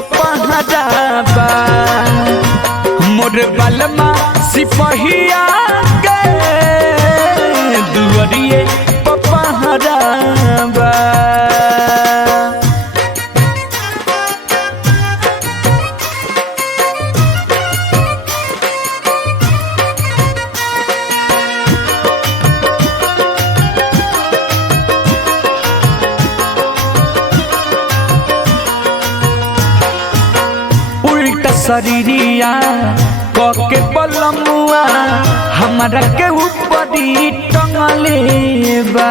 पपहराबा मोर बलमा सिपहिया के दुआरिए पपहराबा। शरीरिया के बलमुआ हमारा के ऊपरी टंगले बा।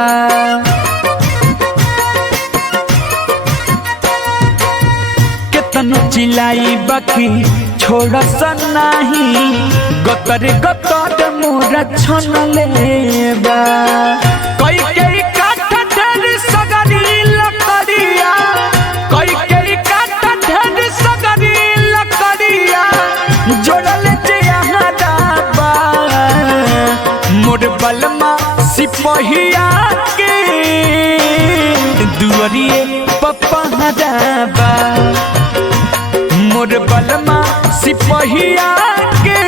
केतनो चिल्लाई बाकी छोड़ सनाही गतर गतर मोरा छनले बा। कई कई काठ ढेर सगरी लकड़िया कई कई काठ ढेर सगरी जोड़ल जहराबा मोर बलमा सिपहिया के दुआरिए पपहराबा मोर बलमा सिपहिया के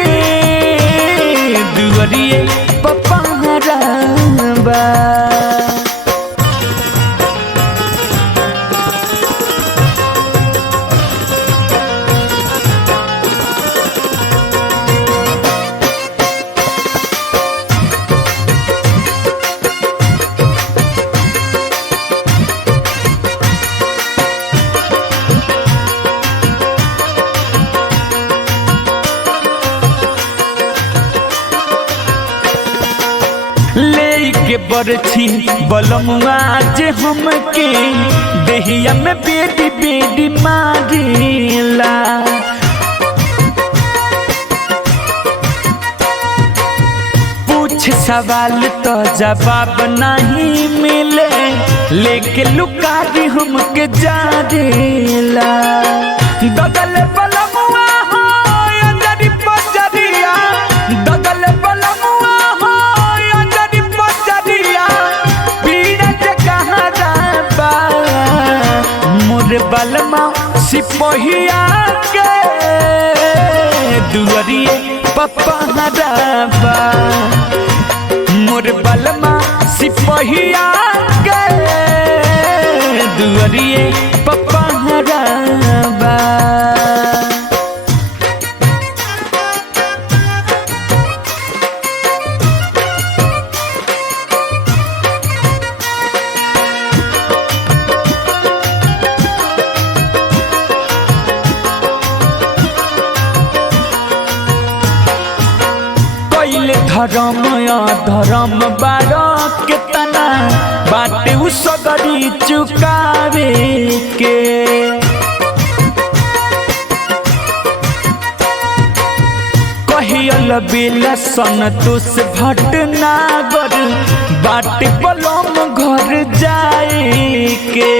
दुआरिए पपहराबा। के बरछी बलमुआ जे हमके देहिया में बेटी बेटी मारेला। पूछ सवाल तो जवाब नहीं मिले लेके लुकारी हमके जारेला। दगल बलमुआ हो अंजरी पजरिया दगल बलमुआ बलमा सिपहिया के दुआरिए पपहराबा मोर बलमा सिपहिया के दुआरिए पपहराबा। धर्म धर्म बारो केतना बाटे उ सगरी चुकावे के। कहियल बेला संतोष भटनागर बाटे बलम घर जाए के।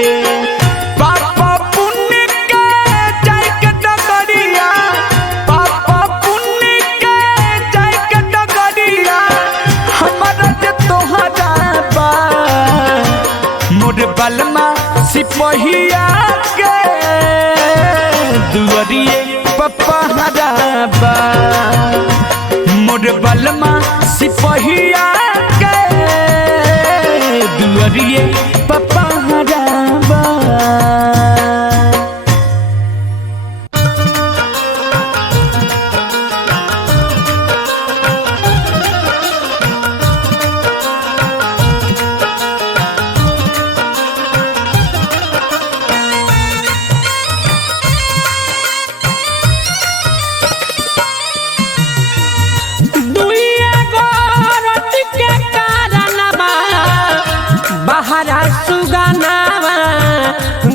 पापा पुण्य के जाय के डगरिया पापा पुण्य के जाय के डगरिया हमारा जे तोहराबा मोर बलमा सिपहिया के दुआरिए पपहराबा मोर बलमा सिपहिया के दुआरिए पपहराबा।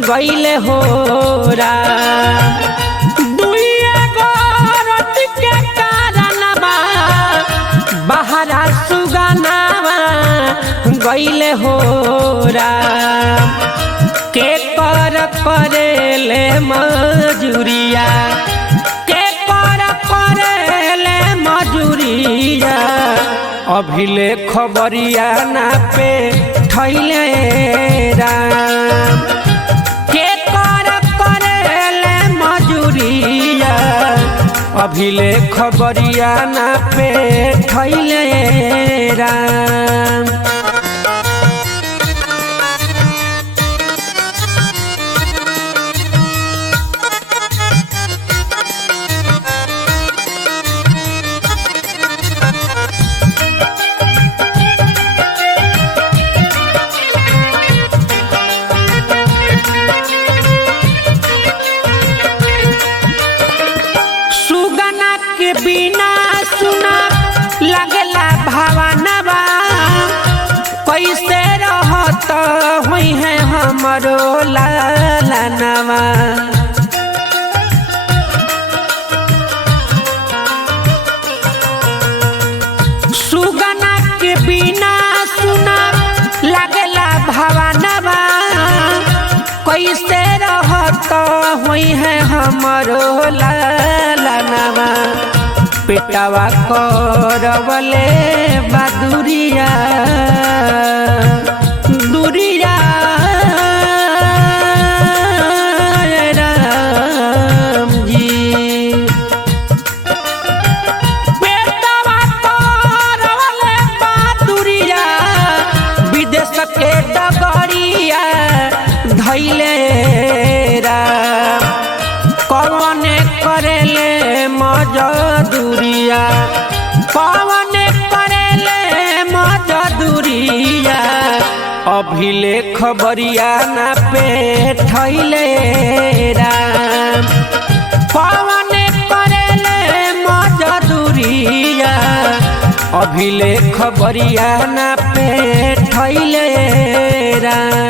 गईले होरा दुइया गोरत के कारणबा बहरा सुगानावा गईले होरा के करेले मजूरिया के करेले मजूरिया अभिले खबरिया ना पे थैले राम के करेले अभिले खबरिया ना पे ठैले राम। बिना सुना लगला भावनवा कैसे रहत हुई है हमरो लालनवा। सुगना के बिना सुना लगला भावनवा कैसे रहत हुई है हमरो लालनवा। पेटवा करवले बदुरिया दुरिया राम जी। पेटवा करवले बदुरिया विदेश के डगरिया धैले राम। कौन करेले मजदूरिया कौन करेले मजदूरिया अभिले खबरिया ना पे ठैले राम। कौन करेले मजदूरिया अभिले खबरिया ना पे ठैले राम।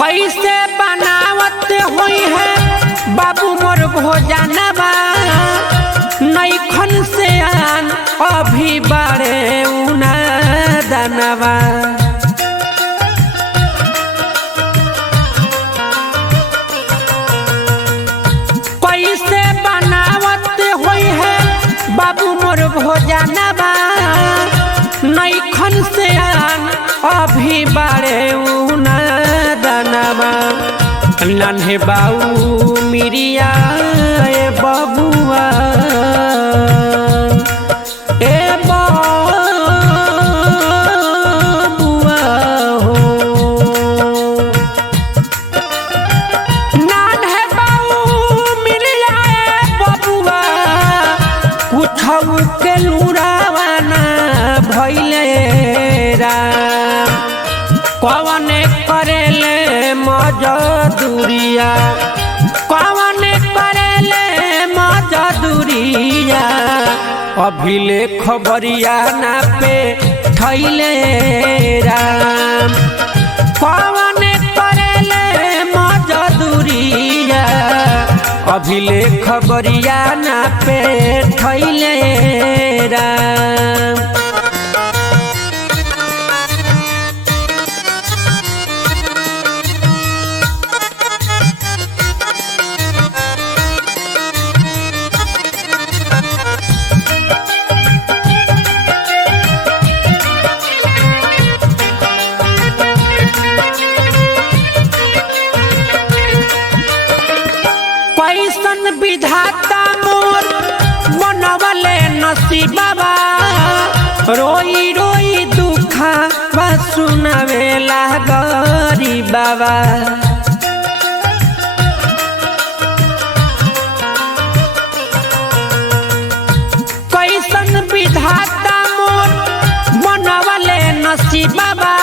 कैसे बनावत हुई है बाबू मोर भोजनवा नैखन से आन अभी बड़े उना दनवा। कैसे बनावत हुई है बाबू मोर भोजनवा नैखन से आन अभी बड़े उना दनवा। नन्हे बाऊ मिरिया ए बबुआ ए बबुआ हो। नन्हे बाऊ मिरिया ए बबुआ उठऊ के लुरावाना भइले राम। कौन करेले मजदूरिया कौन करेले मजदूरिया अभिले खबरिया ना पे ठैले राम। कौन करेले मजदूरिया अभिले खबरिया ना पे ठैले राम। कैसन विधाता मोर बनवले नसीबवा रोई रोई दुखा बा सुनावेला गरीबवा। कैसन विधाता मोर बनवले नसीबवा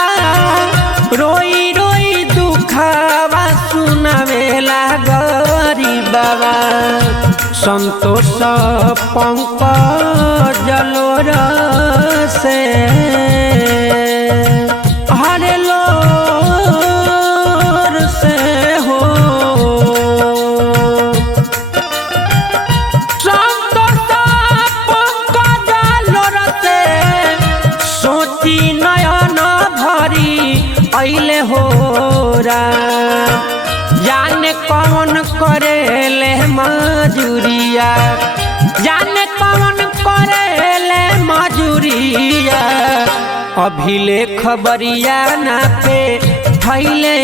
रोई रोई दुखा बा सुनावेला गरीबवा। संतोष पंकज लोर से हरे लोर से हो। संतोष पंकज लोर से सोची नयन भरी अइले हो राम। जाने कौन करेले मजूरिया, जाने कौन करेले मजूरिया, अभिले खबरिया ना पे थैले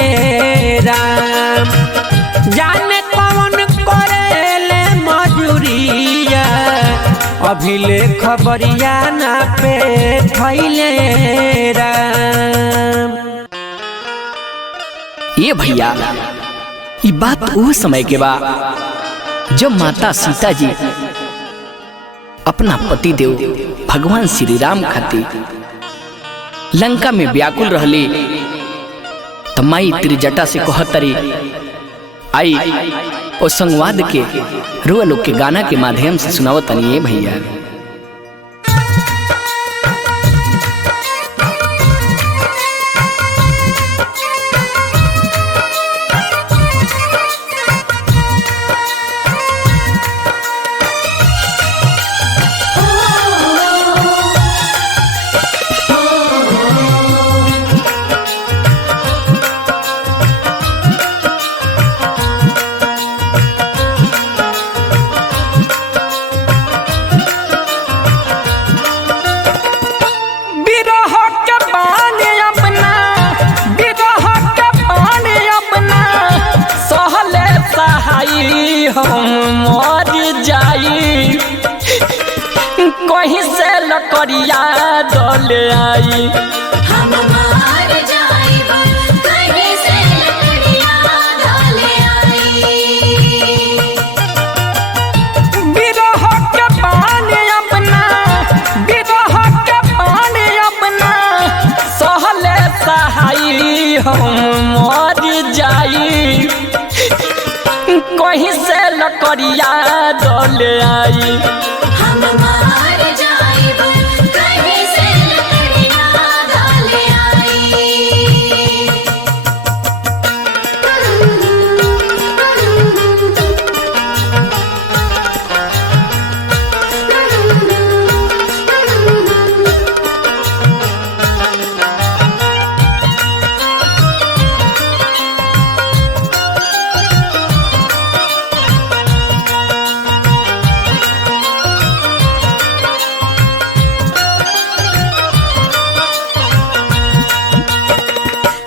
राम। जाने कौन करेले मजूरिया, अभिले खबरिया ना पे थैले राम। ये भैया ये बात वो समय के बा जब माता सीता जी अपना पति देव भगवान श्री राम खातिर लंका में व्याकुल रहले, तो माई त्रिजटा से कहतरी आई और संवाद के रुआ लोग के गाना के माध्यम से सुनाओ तनिए भैया। हम मर जाई कहीं से लकड़िया डले आई, हम मर जाई कहीं से लकड़िया डले आई। बिरह के पानी अपना, बिरह के पानी अपना सहले सहाई, हम मर जाई कहीं से लकड़िया डले आई, हम मर जाई कहीं से लकड़िया डले आई।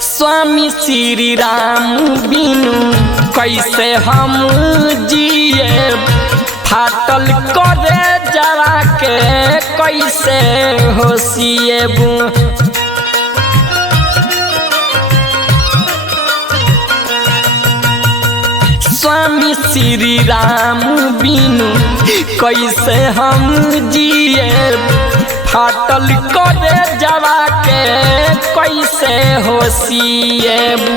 स्वामी श्री राम बिनु कैसे हम जिए, फाटल करे जरा के कैसे होशिएबू। स्वामी श्री राम बिनु कैसे हम जिए, फाटल करे जवा के कैसे होशिएबू।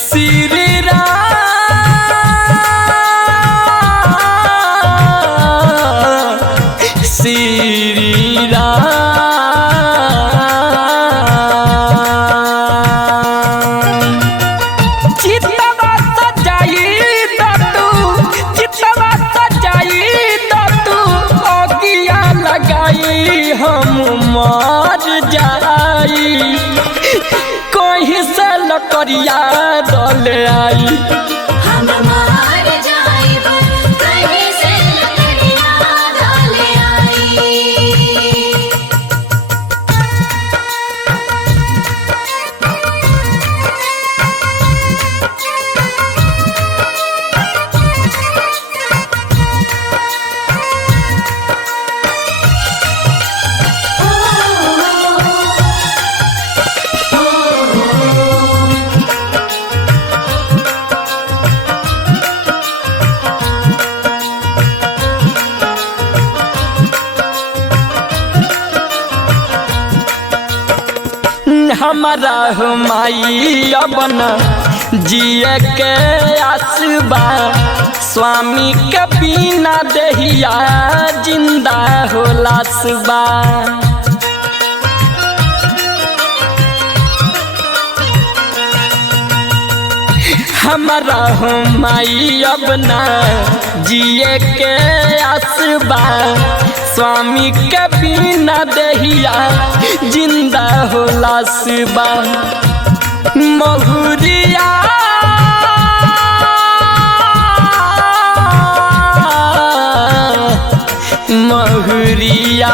श्री राम श्री राम चितवा सजाई दतू, चितवा सजाई दतू, अगिया लगाई हम मर जाई कहीं से लकड़िया डले आई, हम मर जाई कहीं से लकड़िया डले आई। हमारा माई अपना जिए के आसबा, स्वामी के बिना देहिया जिंदा होला सुबा। हमारा माई अपना जिए के आसबा, स्वामी के बिना देहिया जिंदा होला सुबा। महुरिया महुरिया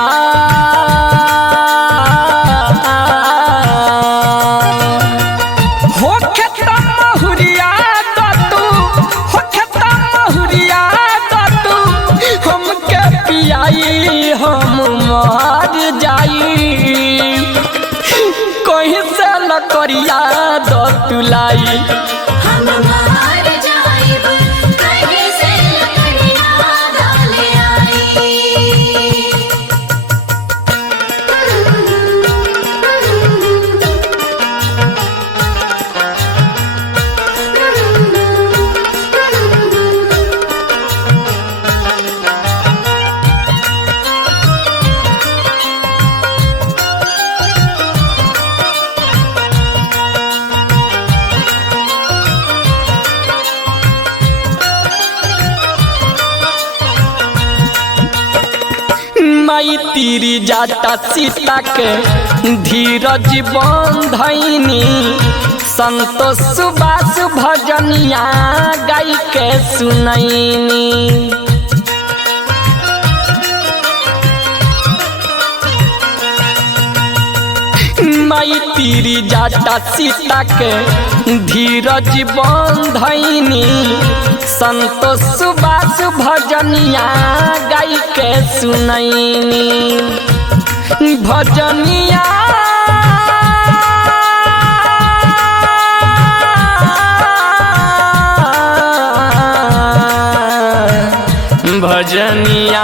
हो खेता महुरिया दातू हो खेता महुरिया दातू हमके पियाई हम मर जाई कहीं से लकड़िया दतुलाई हम मार जाइब कहीं से लकड़ियाँ डाले माई तीरी जाता सीता के धीरज बंधनी संतोष सुबास भजनिया गाई के सुनैनी माई तीरी जाता सीता के धीरज बंधनी संतोष सुबास भजनिया गाई के सुनैनी भजनिया भजनिया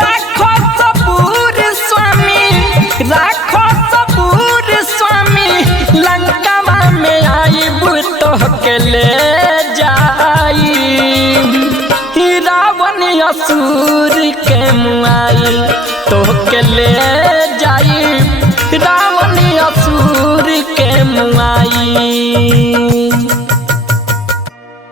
राखो सबूर स्वामी राखो सबूर स्वामी लंकावा में आई बुतो के ले जाई रावण असुर के मुआई तो के ले जाई